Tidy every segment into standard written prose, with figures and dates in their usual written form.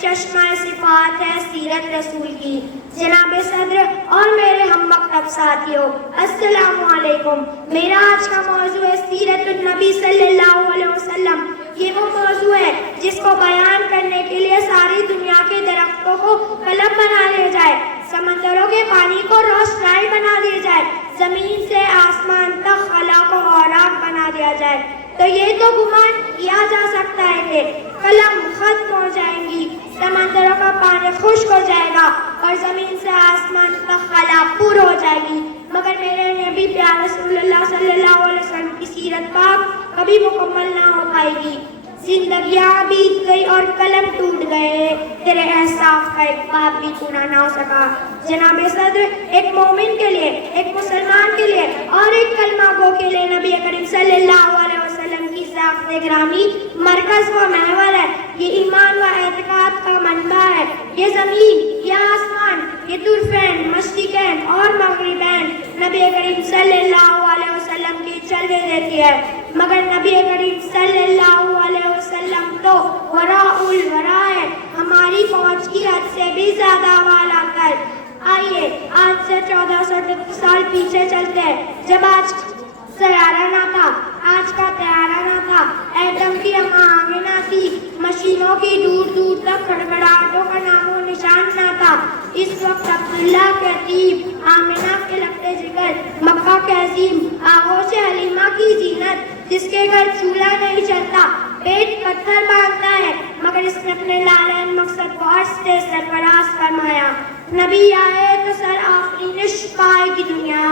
ایک چشمہ صفات ہے سیرت رسول کی۔ جناب صدر اور میرے ہم مکتب ساتھیوں، السلام علیکم۔ میرا آج کا موضوع ہے سیرت النبی صلی اللہ علیہ وسلم۔ یہ وہ موضوع ہے جس کو بیان کرنے کے لیے ساری دنیا کے درختوں کو قلم بنا لیا جائے، سمندروں کے پانی کو روشنائی بنا دیا جائے، زمین سے آسمان تک خلا کو اوراق بنا دیا جائے، تو یہ تو گمان کیا جا سکتا ہے کہ قلم ختم ہو جائیں گی، سمندروں کا پانی خشک ہو جائے گا اور زمین سے آسمان تک خلا پور ہو جائے گی، مگر میرے نبی پیارے رسول اللہ صلی اللہ علیہ وسلم کی سیرت پاک کبھی مکمل نہ ہو پائے گی۔ زندگیاں بیت گئی اور قلم ٹوٹ گئے، تیرے احساس کا ایک باب بھی پورا نہ ہو سکا۔ جناب صدر، ایک مومن کے لیے، ایک مسلمان کے لیے اور ایک کلمہ گو کے لیے نبی کریم صلی اللہ علیہ وسلم کی ذات گرامی مرکز و محور ہے، یہ ایمان و اعتقاد کا منبع ہے۔ یہ زمین، یہ آسمان، یہ طرفین، مشرقین اور مغربین نبی کریم صلی اللہ علیہ وسلم کی جلوے دیتی ہے، مگر نبی کریم صلی اللہ علیہ وسلم تو وراء الورا ہے، ہماری پہنچ کی حد سے بھی زیادہ والا کر۔ آئیے آج سے 1400 سال پیچھے چلتے ہیں، جب آج سیارہ نہ تھا، آج کا طیارہ نہ تھا، ایٹم کی آہنگیں نہ تھی، مشینوں کی دور دور تک کھڑکھڑاہٹوں کا نام و نشان نہ تھا۔ اس وقت عبداللہ کے عتیق، آمنہ کے لگتے جگر، مکہ کے عظیم، آغوش حلیمہ کی زینت، جس کے گھر چولہا نہیں چلتا، پیٹ پتھر باندھتا ہے، مگر اس نے اپنے لالین مقصد کو عرش سے سرفراز فرمایا۔ نبی آئے تو سر آفرینش پائے گی دنیا،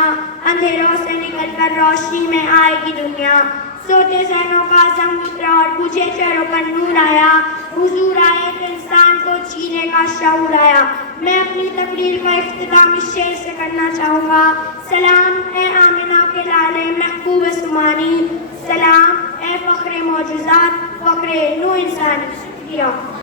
اندھیروں سے نکل کر روشنی میں آئے گی دنیا، سوتے ذہنوں کا زنگ اترا اور بجھے چہروں پر نور آیا، حضور آئے تو انسان کو جینے کا شعور آیا۔ میں اپنی تقریر کا اختتام اس شعر سے کرنا چاہوں گا۔ سلام اے آمنہ کے لالے محبوب سمانی، سلام اے فخر معجزات، فخر نو انسانی۔